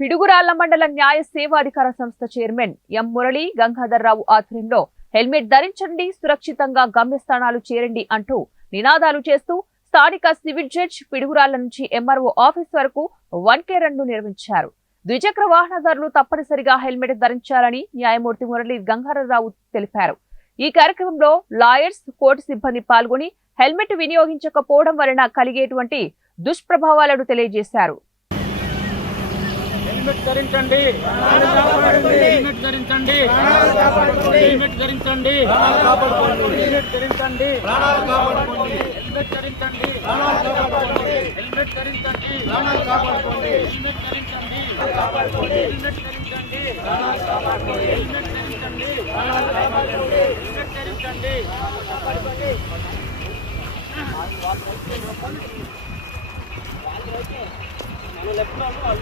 పిడుగురాళ్ల మండల న్యాయ సేవాధికార సంస్థ చైర్మన్ ఎం మురళి గంగాధర్రావు ఆధ్వర్యంలో హెల్మెట్ ధరించండి, సురక్షితంగా గమ్యస్థానాలు చేరండి అంటూ నినాదాలు చేస్తూ స్థానిక సివిల్ జడ్జ్ పిడుగురాళ్ల నుంచి ఎంఆర్ఓ ఆఫీస్ వరకు 1K రన్ను నిర్వహించారు. ద్విచక్ర వాహనదారులు తప్పనిసరిగా హెల్మెట్ ధరించాలని న్యాయమూర్తి మురళి గంగాధర్రావు తెలిపారు. ఈ కార్యక్రమంలో లాయర్స్, కోర్టు సిబ్బంది పాల్గొని హెల్మెట్ వినియోగించకపోవడం వలన కలిగేటువంటి దుష్ప్రభావాలను తెలియజేశారు. హెల్మెట్ ధరించండి, హెల్మెట్ ధరించండి, హెల్మెట్ ధరించండి, హెల్మెట్ ధరించండి, హెల్మెట్ ధరించండి, హెల్మెట్ ధరించండి, హెల్మెట్ ధరించండి, హెల్మెట్ ధరించండి, హెల్మెట్ ధరించండి, హెల్మెట్ ధరించండి.